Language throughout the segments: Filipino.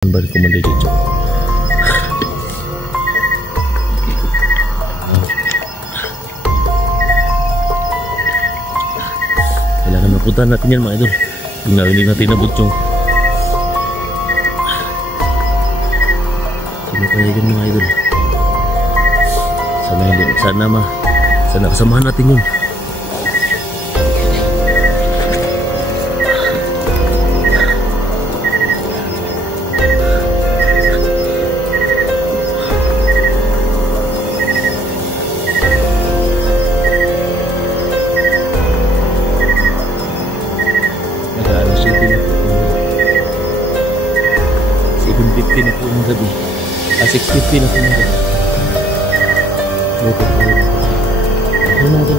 Balik ko man dito. Kailangan mapuntahan natin yan mga idol. Kung narinig natin na butyong. Sino kaya yun mga idol? Sana kasamahan natin yun. Nag-aalas 7 na po. 7:50 na po ng gabi. 6:50 na po ng gabi. Dito po. Ano na ito?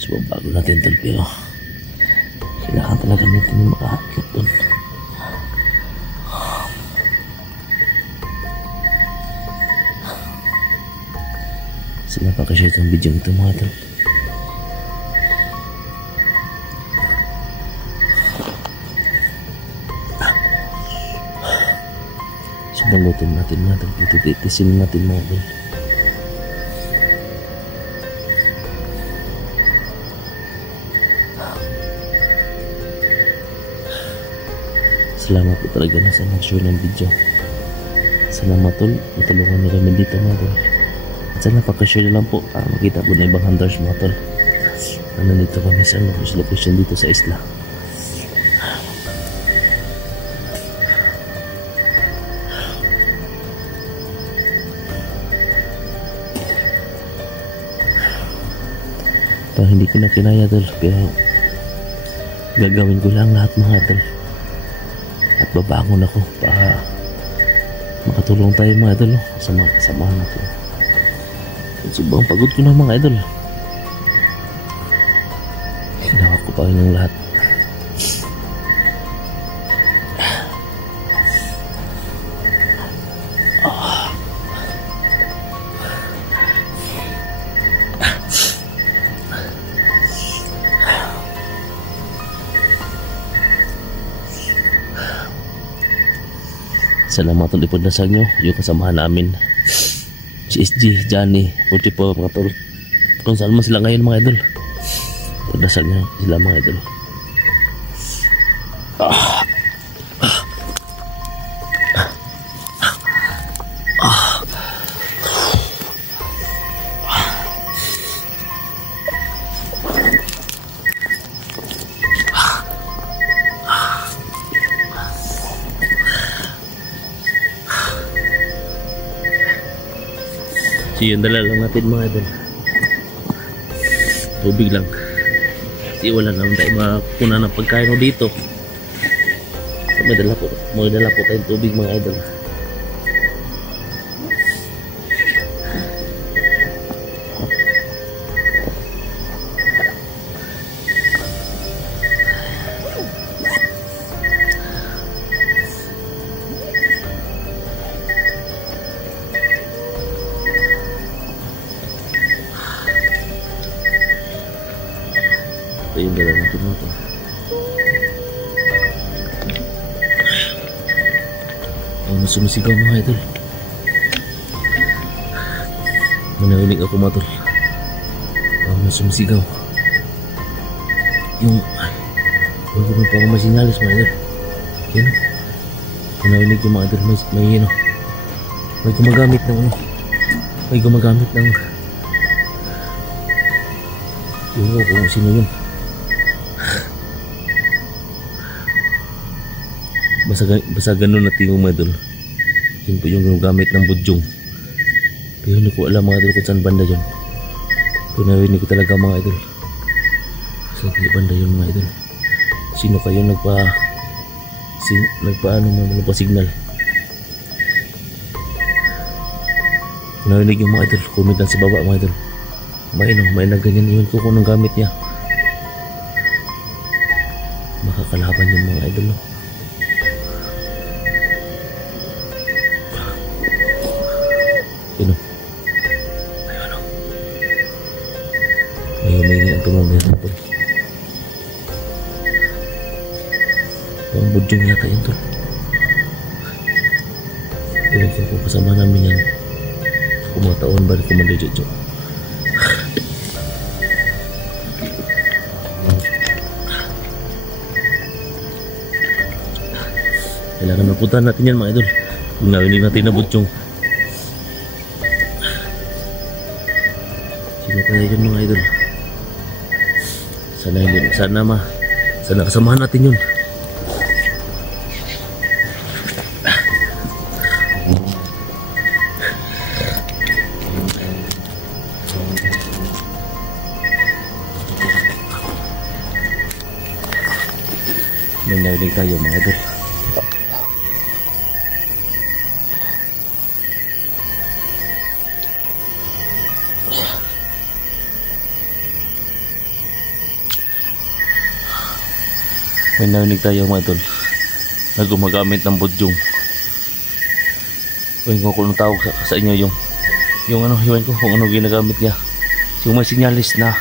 So, bago natin ito, pero kailangan talaga natin yung makahakit doon. So, napakashare itong video ito mga ito. So, balutin natin mga ito. Ito, titisin natin mga ito. Salamat po talaga na sa nag-share ng video. Salamat tol, matulungan na kami dito mga tol. At sana pakashare na lang po para makita po na ibang hunters mga tol. Nandito kami sa location dito sa isla. Ito hindi ko na kinaya tol, pero gagawin ko lang lahat mga tol. At babangon ako para makatulong tayo mga idol sa mga kasamahan natin. Sobrang pagod ko na mga idol. Ginawa ko pa rin ng lahat. Salamat ulit po na sa inyo, yung kasamahan namin si SG, Johnny, 44 mga tol. Kung saan man sila ngayon mga idol, pagdasal niya sila mga idol. So yun, dala lang natin mga idol. Tubig lang. Kasi wala naman tayo makakuna ng pagkain dito. So may dala po tayong tubig mga idol. Ito yung dala natin mo ito. Ang sumisigaw mga idol. Manarinig ako mga tol. Ang sumisigaw. Yung parang may sinyalis mga idol. Yan. Manarinig yung mga idol. May gumagamit ng yung kung sino yun. Basta ganun natin yung mga idol. Yun po yung gamit ng budyong. Pero hindi ko alam mga idol kung saan banda yun. Pero narinig ko talaga mga idol. Saan banda yun mga idol. Sino kayo nagpa-signal. Narinig yung mga idol. Comment lang sa baba mga idol. May na ganyan yun ko kung anong gamit niya. makakalaban yung mga idol. Yun o. Ayun o. May humingi ang tulong dito tol. Ang budyong yata yun tol. Iwan ko kung kasama namin yan. Kung mga taon balik ko mandidyo. Kailangan mapuntahan natin yan mga idol. Kung nawinig natin na budyong. Sino kaya yun mga idol? Sana kasamahan natin yun. May narinig tayo mga idol. May narinig tayo mga idol na gumagamit ng budyong. Iwan ko kung tawag sa inyo yung ano, iwan ko kung ano ginagamit niya. Yung may sinyalis na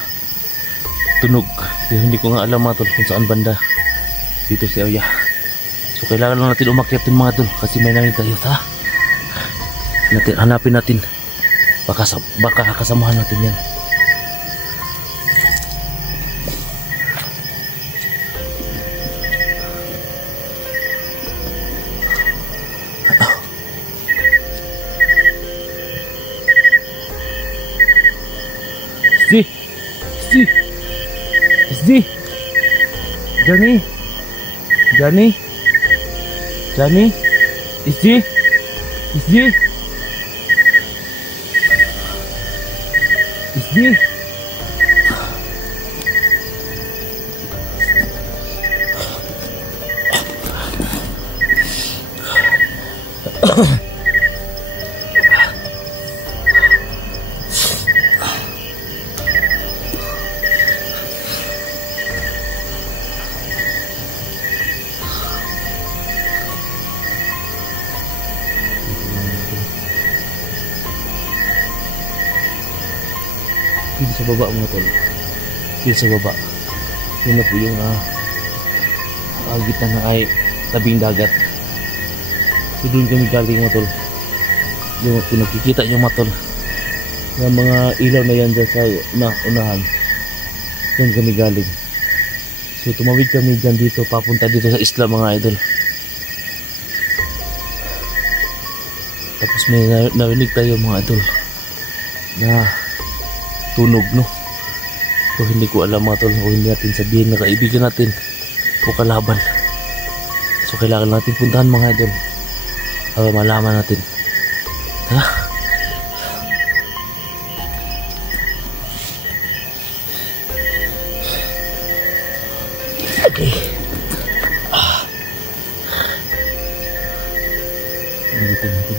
tunog. Pero hindi ko nga alam mga tol kung saan banda dito sa area. So kailangan lang natin umakyat din mga tol kasi may narinig tayo. Hanapin natin. Baka kasamahan natin yan. SD Johnny SD dito sa baba mga tol. Dito sa baba. Yun na po yung gitna na ay tabing dagat. So doon kami galing mga tol. Yung pinakikita nyo mga tol. Yung mga ilaw na yan dyan sa unahan. Doon kami galing. So tumawid kami dyan dito. Papunta dito sa isla mga idol. Tapos may narinig tayo mga idol na tunog no. So hindi ko alam mga tol kung hindi natin sabihin na kaibigan natin o kalaban. So kailangan natin puntahan mga idol para malaman natin. Okay. Dito natin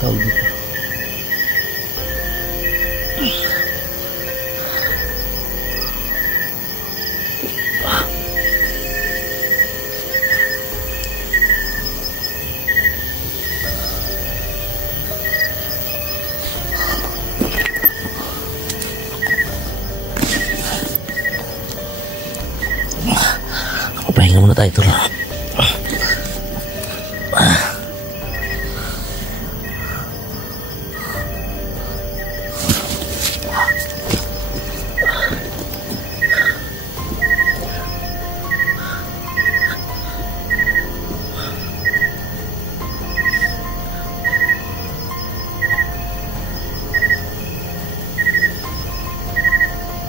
tawag dito. Pahinga muna tayo tol.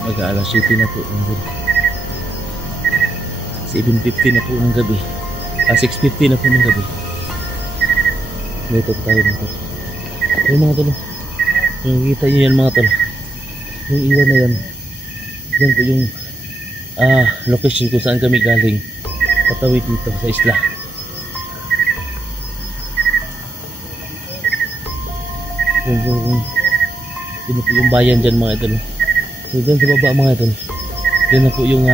Mag-aalas 7 na po ng gabi. 7:50 na po ng gabi. 6:50 na po ng gabi. Dito po tayo mga tol. Ayun mga tol. Yung kita nyo yan mga tol. Yung iwan na yan. Yan po yung location kung saan kami galing. Patawid dito sa isla. Yun po yung bayan dyan mga idol. So dyan sa baba mga idol. Yan na po yung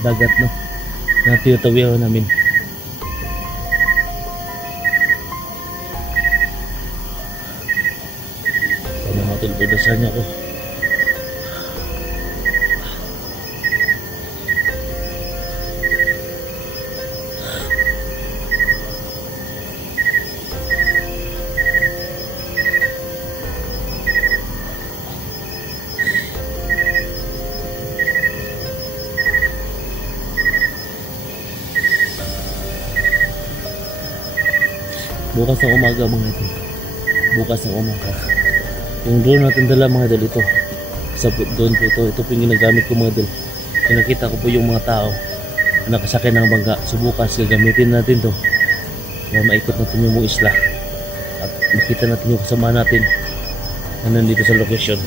dagat, no, na tinatawihan namin. Sana matulog-dasan niya ako. Bukas ng umaga mga idol. Bukas ng umaga. Yung drone natin dala mga idol ito. Sa drone po ito. Ito po yung ginagamit ko mga idol. Pinakita ko po yung mga tao na nakasakay ng bangka. So bukas gagamitin natin to para maikot natin yung isla. At makita natin yung kasama natin na nandito sa location.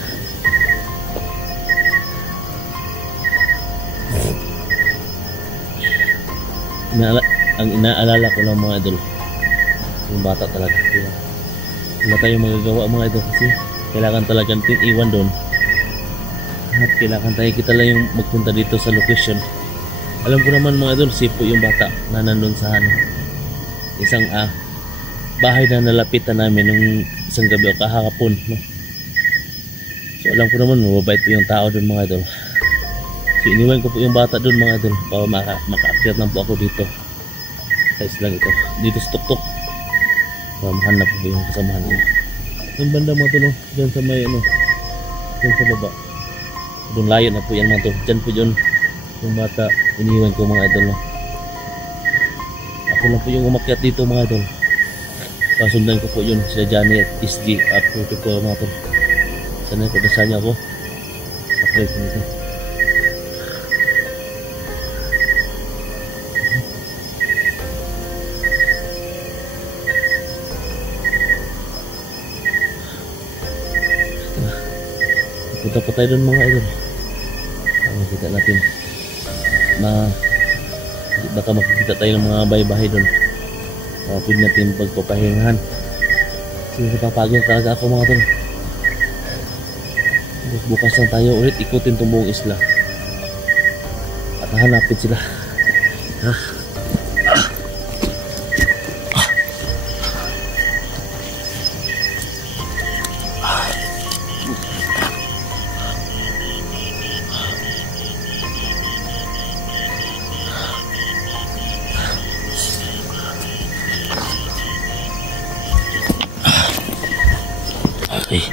Ang inaalala ko lang mga idol, yung bata talaga. Wala tayong magagawa mga idol kasi kailangan talaga natin iwan doon. At kailangan tayo kita lang yung magpunta dito sa location. Alam ko naman mga idol, safe po yung bata na nandun sa isang bahay na nalapitan namin nung isang gabi o kahapon, no? So alam ko naman mababait po yung tao doon mga idol. So iniwan ko po yung bata doon mga idol para makaakyat lang po ako dito sa islang ito, dito sa tuktok. Mahanap po yung kasamahan niya. Yung banda mga tulong dyan sa may dyan sa baba. Doon layo na po yan mga tulong. Dyan po yun yung bata iniwan ko mga idol, no? Ako lang po yung umakyat dito mga idol. Kasundan ko po yun sila Johnny at SG. Upload po mga tulong. Sana ko dasal niya ako. Upload ko nito. Punta pa tayo doon mga idol. Makikita natin baka makikita tayo ng mga bahay-bahay doon. Pwede natin pagpapahingahan. Kasi napapagod talaga ako mga idol. Bukas lang tayo ulit ikutin itong buong isla at hanapin sila. Okay.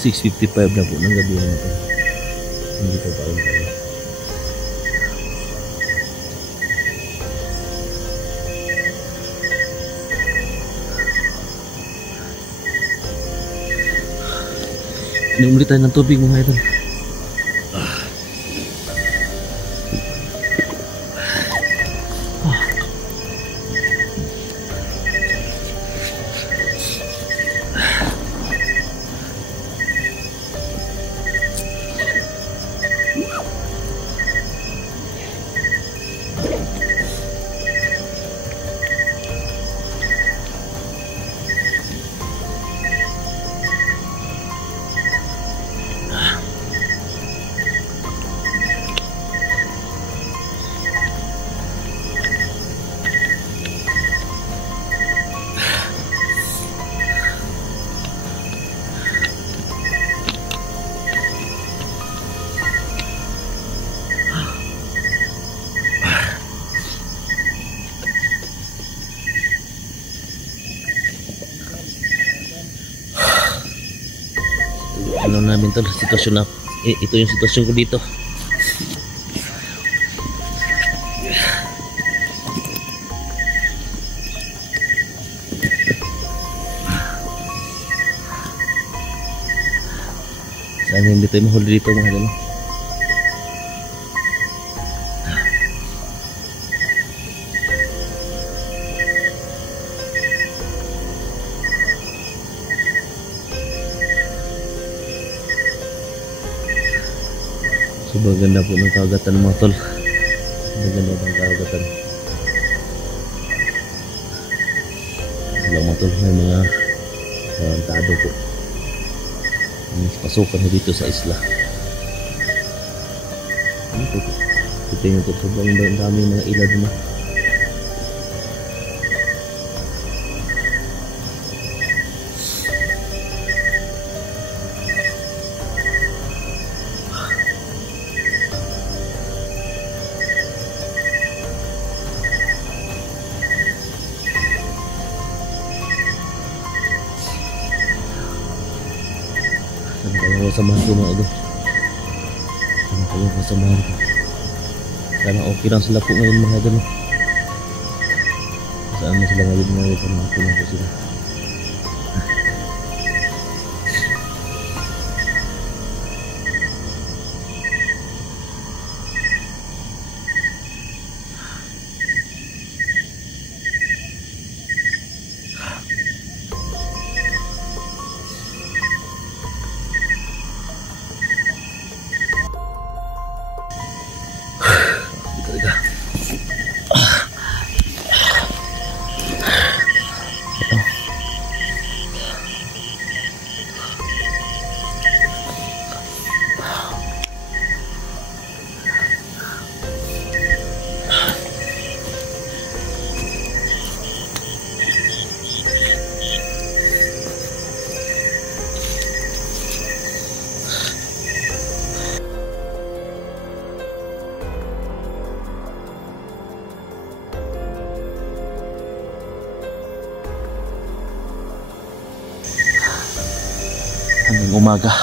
$6:55 na po ng gabi na ito. Hindi pa pa rin tayo. Inom ulit tayo ng tubig mga idol. Ano namin to, sitwasyon na ito yung sitwasyon ko dito. Sana hindi tayo mahuli dito mga idol. Sobrang ganda po ng kagatan mga tol. Sobrang ganda ng kagatan. Wala mga tol, may mga tarantado po. Mas pasukan na dito sa isla. Kita nyo po, sobrang dami mga ilad na. Sana kayo kasamahan ko mga idol. Sana kayo kasamahan ko. Sana okay lang sila po ngayon mga idol. Saan na sila ngayon mga idol. Samahan ko sila. Hanggang umaga.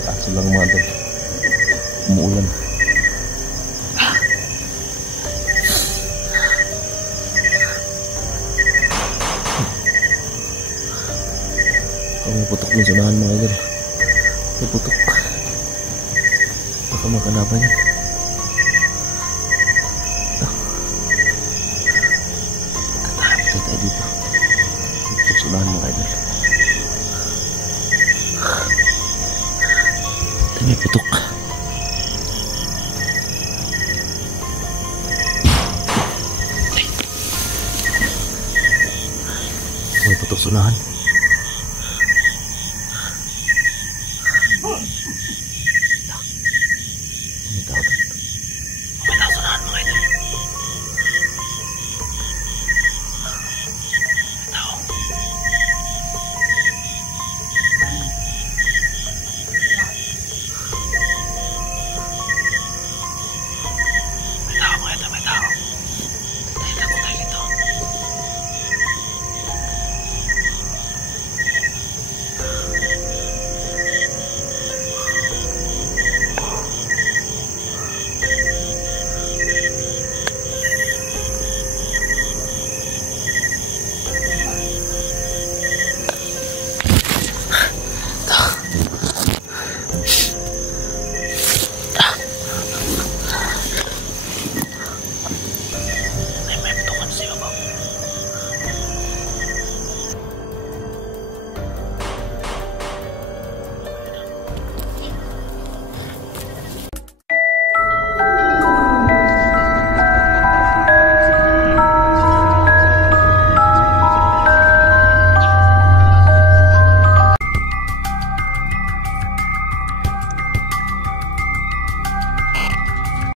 Kaso lang mga idol, umuulan. May putok yung sunahan mga idol. May putok. Baka makalaban yan. Tatahimik tayo dito. Putok sunahan mga idol. Ito may putok. May putok sunahan.